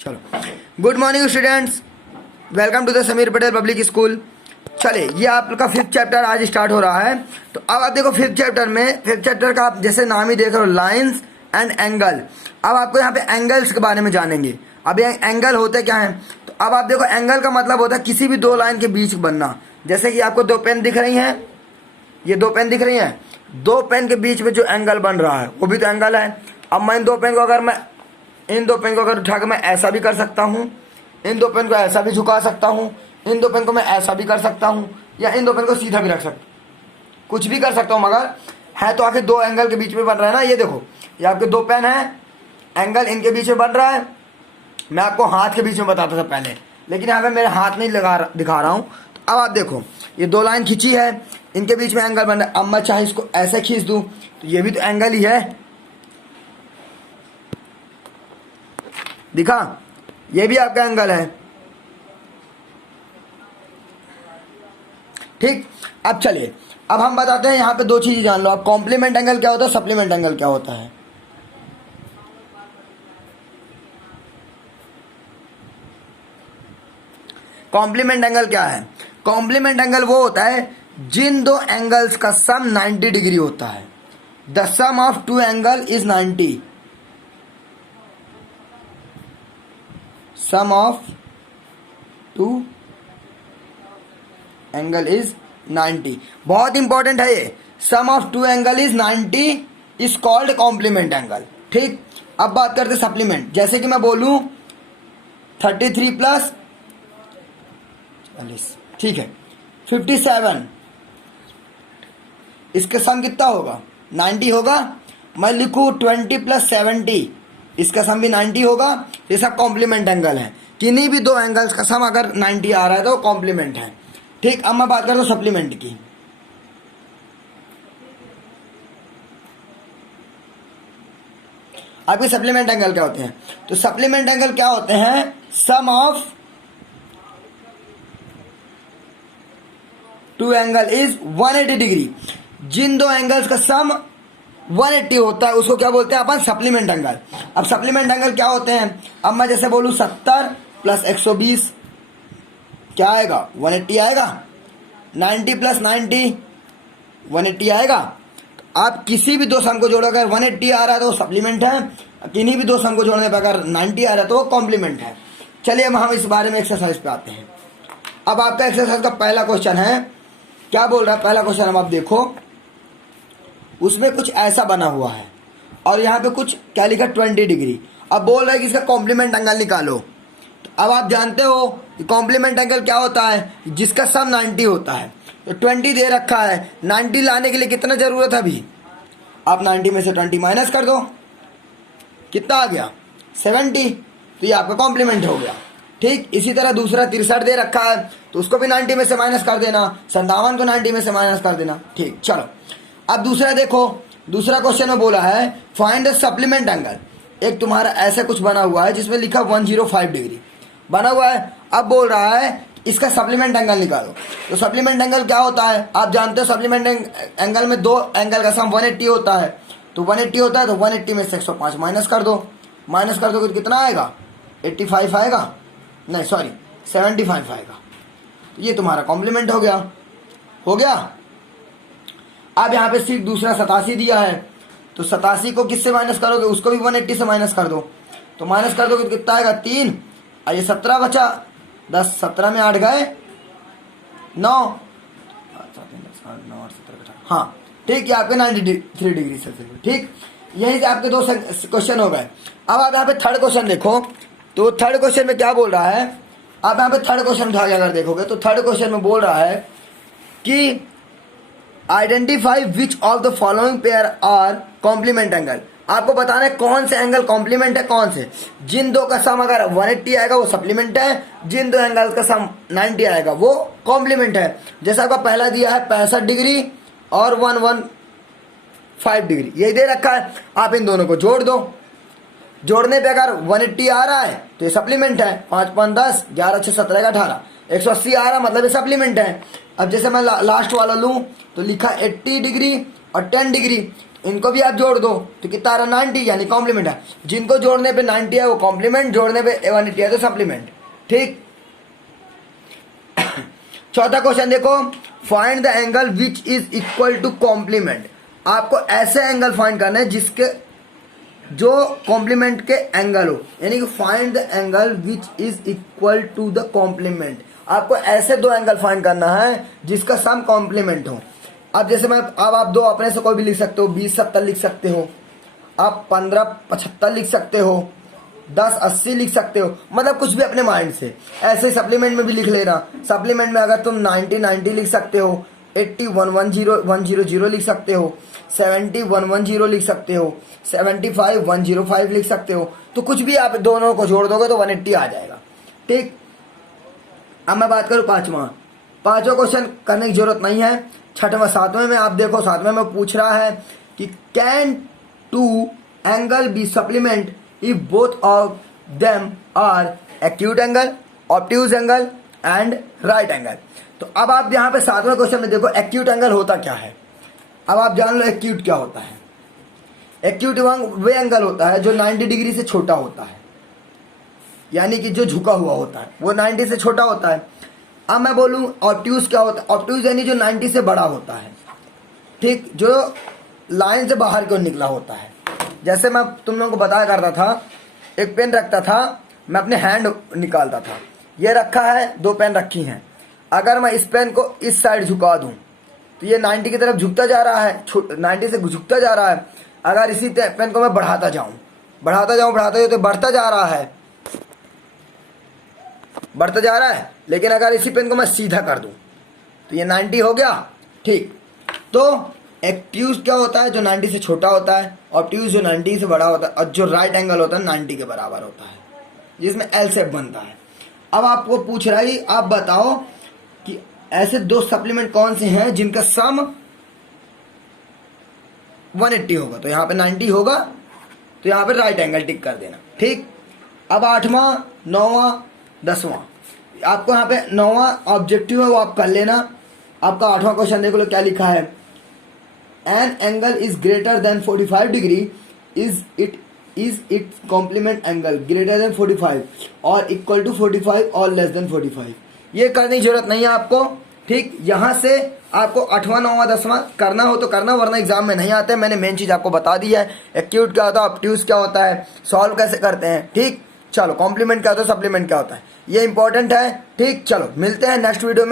चलो, good morning students, welcome to the Sameer Patel public school. चलिए, ये आपका फिफ्थ चैप्टर आज स्टार्ट हो रहा है। तो अब आप देखो फिफ्थ चैप्टर का आप जैसे नाम ही देख रहे हो, लाइंस एंड एंगल। अब आपको यहाँ पे एंगल्स के बारे में जानेंगे। अब ये एंगल होते क्या है, तो अब आप देखो एंगल का मतलब होता है किसी भी दो लाइन के बीच बनना। जैसे कि आपको दो पेन दिख रही हैं, ये दो पेन दिख रही हैं, दो पेन के बीच में जो एंगल बन रहा है वो भी तो एंगल है। अब मैं इन दो पेन को अगर उठाकर मैं ऐसा भी कर सकता हूँ, इन दो पेन को ऐसा भी झुका सकता हूँ, इन दो पेन को मैं ऐसा भी कर सकता हूँ, या इन दो पेन को सीधा भी रख सकता हूँ, कुछ भी कर सकता हूँ। मगर है तो आखिर दो एंगल के बीच में बन रहा है ना। ये देखो, ये आपके दो पेन है, एंगल इनके बीच में बन रहा है। मैं आपको हाथ के बीच में बताता था पहले, लेकिन यहाँ पे मेरे हाथ नहीं दिखा रहा हूँ। तो अब आप देखो, ये दो लाइन खींची है, इनके बीच में एंगल बन रहा है। अब मैं चाहे इसको ऐसे खींच दूँ तो ये भी तो एंगल ही है, दिखा, ये भी आपका एंगल है। ठीक, अब चलिए, अब हम बताते हैं यहाँ पे दो चीजें जान लो आप। कॉम्प्लीमेंट एंगल क्या होता है, सप्लीमेंट एंगल क्या होता है। कॉम्प्लीमेंट एंगल क्या है? कॉम्प्लीमेंट एंगल वो होता है जिन दो एंगल्स का सम 90 डिग्री होता है। The sum of two angle is 90। Sum of two angle is 90। बहुत इंपॉर्टेंट है ये। Sum of two angle is 90 is called complement angle. ठीक, अब बात करते सप्लीमेंट। जैसे कि मैं बोलूं 33 प्लस 40, ठीक है, 57, इसके सम कितना होगा? 90 होगा। मैं लिखूं 20 प्लस 70, इसका सम भी 90 होगा। ये सब कॉम्प्लीमेंट एंगल है। किन्हीं भी दो एंगल्स का सम अगर 90 आ रहा है तो कॉम्प्लीमेंट है। ठीक, अब मैं बात करता हूं सप्लीमेंट की। आपके सप्लीमेंट एंगल क्या होते हैं? तो सप्लीमेंट एंगल क्या होते हैं? Sum of two angle is 180 degree. जिन दो एंगल्स का सम 180 होता है उसको क्या बोलते हैं अपन? Supplement angle. अब सप्लीमेंट एंगल क्या होते हैं? अब मैं जैसे बोलूं 70 प्लस 120 क्या आएगा? 180 आएगा। 90 प्लस 90 180 आएगा। तो आप किसी भी दो सम को जोड़ो, अगर 180 आ रहा है तो वो सप्लीमेंट है, किन्हीं भी दो सम को जोड़ने पर अगर 90 आ रहा है तो वो कॉम्प्लीमेंट है। चलिए अब हम इस बारे में एक्सरसाइज पे आते हैं। अब आपका एक्सरसाइज का पहला क्वेश्चन है, क्या बोल रहा है पहला क्वेश्चन? अब आप देखो, उसमें कुछ ऐसा बना हुआ है और यहाँ पे कुछ क्या लिखा? 20 डिग्री। अब बोल रहा है कि इसका कॉम्प्लीमेंट एंगल निकालो। तो अब आप जानते हो कि कॉम्प्लीमेंट एंगल क्या होता है? जिसका सम 90 होता है। तो 20 दे रखा है, 90 लाने के लिए कितना जरूरत है अभी? आप 90 में से 20 माइनस कर दो, कितना आ गया? 70। तो ये आपका कॉम्प्लीमेंट हो गया। ठीक, इसी तरह दूसरा 63 दे रखा है तो उसको भी 90 में से माइनस कर देना, 57 को 90 में से माइनस कर देना। ठीक, चलो अब दूसरा देखो। दूसरा क्वेश्चन में बोला है फाइंड द सप्लीमेंट एंगल। एक तुम्हारा ऐसा कुछ बना हुआ है जिसमें लिखा 105 डिग्री बना हुआ है। अब बोल रहा है इसका सप्लीमेंट एंगल निकालो। तो सप्लीमेंट एंगल क्या होता है? आप जानते हो सप्लीमेंट एंगल में दो एंगल का सम 180 होता है। तो 180 होता है तो 180 में से 105 माइनस कर दो। माइनस कर दो तो कितना आएगा? 85 आएगा, नहीं सॉरी 75 आएगा। तो ये तुम्हारा कॉम्प्लीमेंट हो गया। अब यहाँ पे सिर्फ दूसरा 87 दिया है, तो 87 को किससे माइनस करोगे? उसको भी 180 से माइनस कर दो। तो माइनस कर दोगे तो कितना आएगा? 3, और ये 17 बचा। 10 17 में 8 गए 9, हाँ ठीक, ये आपके 93 डिग्री सेल्सियस। ठीक, यहीं से आपके दो क्वेश्चन हो गए। अब आप यहाँ पे थर्ड क्वेश्चन देखो। तो थर्ड क्वेश्चन में क्या बोल रहा है? आप यहाँ पे थर्ड क्वेश्चन उठा के अगर देखोगे तो थर्ड क्वेश्चन में बोल रहा है कि identify which of the following pair are complement angle. आपको बताना है कौन से एंगल कॉम्प्लीमेंट है, कौन से। जिन दो का सम अगर 180 आएगा वो सप्लीमेंट है, जिन दो एंगल का सम 90 आएगा वो कॉम्प्लीमेंट है। जैसा आपका पहला दिया है 65 डिग्री और 115 डिग्री, यही दे रखा है। आप इन दोनों को जोड़ दो। जोड़ने पे अगर 180 आ रहा है तो ये सप्लीमेंट है। 5 5 10, 11 6 17 18, 180 आ रहा मतलब ये सप्लीमेंट है। अब जैसे मैं लास्ट वाला लूं तो लिखा 80 डिग्री और 10 डिग्री। इनको भी आप जोड़ दो तो कितना आ रहा 90 यानी कॉम्प्लीमेंट है। जिनको जोड़ने पे 90 है वो कॉम्प्लीमेंट, जोड़ने पे 180 है तो सप्लीमेंट। ठीक। चौथा क्वेश्चन देखो, find the angle which is equal to complement. आपको ऐसे एंगल फाइंड करना है जिसके जो कॉम्प्लीमेंट के एंगल हो, यानी कि find the angle which is equal to the complement. आपको ऐसे दो एंगल फाइंड करना है जिसका सम कॉम्प्लीमेंट हो। अब जैसे मैं अब आप दो अपने से कोई भी लिख सकते हो, 20-70 लिख सकते हो, आप 15-75 लिख सकते हो, 10-80 लिख सकते हो, मतलब कुछ भी अपने माइंड से। ऐसे सप्लीमेंट में भी लिख लेना। सप्लीमेंट में अगर तुम 90-90 लिख सकते हो, 80-110-100 लिख सकते हो, 70-110 लिख सकते हो, 75-105 लिख सकते हो, तो कुछ भी आप दोनों को जोड़ दोगे तो 180 आ जाएगा। ठीक। अब मैं बात करूं पांचवा क्वेश्चन करने की जरूरत नहीं है। छठवां सातवें में आप देखो, सातवें में पूछ रहा है कि can two angle be supplement if both of them are acute angle, obtuse angle and right angle. तो अब आप यहाँ पे सातवें क्वेश्चन में देखो एक्यूट एंगल होता क्या है। अब आप जान लो एक्यूट क्या होता है। एक्यूट वे एंगल होता है जो 90 डिग्री से छोटा होता है, यानी कि जो झुका हुआ होता है वो 90 से छोटा होता है। अब मैं बोलूं ऑब्ट्यूज क्या होता है। ऑब्ट्यूज यानी जो 90 से बड़ा होता है। ठीक, जो लाइन से बाहर की ओर निकला होता है। जैसे मैं तुम लोगों को बताया करता था, एक पेन रखता था, मैं अपने हैंड निकालता था, ये रखा है, दो पेन रखी हैं। अगर मैं इस पेन को इस साइड झुका दूं तो ये 90 की तरफ झुकता जा रहा है, 90 से झुकता जा रहा है। अगर इसी पेन को मैं बढ़ाता जाऊं तो बढ़ता जा रहा है, लेकिन अगर इसी पेन को मैं सीधा कर दूं तो ये 90 हो गया। ठीक। तो एक्यूज क्या होता है, जो 90 से छोटा होता है, ऑब्ट्यूज जो 90 से बड़ा होता है, और जो राइट एंगल होता है 90 के बराबर होता है, जिसमें एल शेप बनता है। अब आपको पूछ रहा है, आप बताओ कि ऐसे दो सप्लीमेंट कौन से हैं जिनका सम 180 होगा। तो यहाँ पे 90 होगा, तो यहाँ पे राइट एंगल टिक कर देना। ठीक। अब 8वां, 9वां, 10वां, आपको यहाँ पे 9वां ऑब्जेक्टिव है वो आप कर लेना। आपका 8वां क्वेश्चन देख लो क्या लिखा है। An angle is greater than 45 degree is its complement angle greater than 45 और इक्वल टू 45 और लेस देन 45। ये करने की जरूरत नहीं है आपको। ठीक। यहाँ से आपको 8वां, 9वां, 10वां करना हो तो करना, वरना एग्जाम में नहीं आते। मैंने मेन चीज आपको बता दी है, एक्यूट क्या होता है, ऑब्ट्यूज क्या होता है, सॉल्व कैसे करते हैं। ठीक। चलो, कॉम्प्लीमेंट क्या होता है, सप्लीमेंट क्या होता है, ये इंपॉर्टेंट है। ठीक। चलो मिलते हैं नेक्स्ट वीडियो में।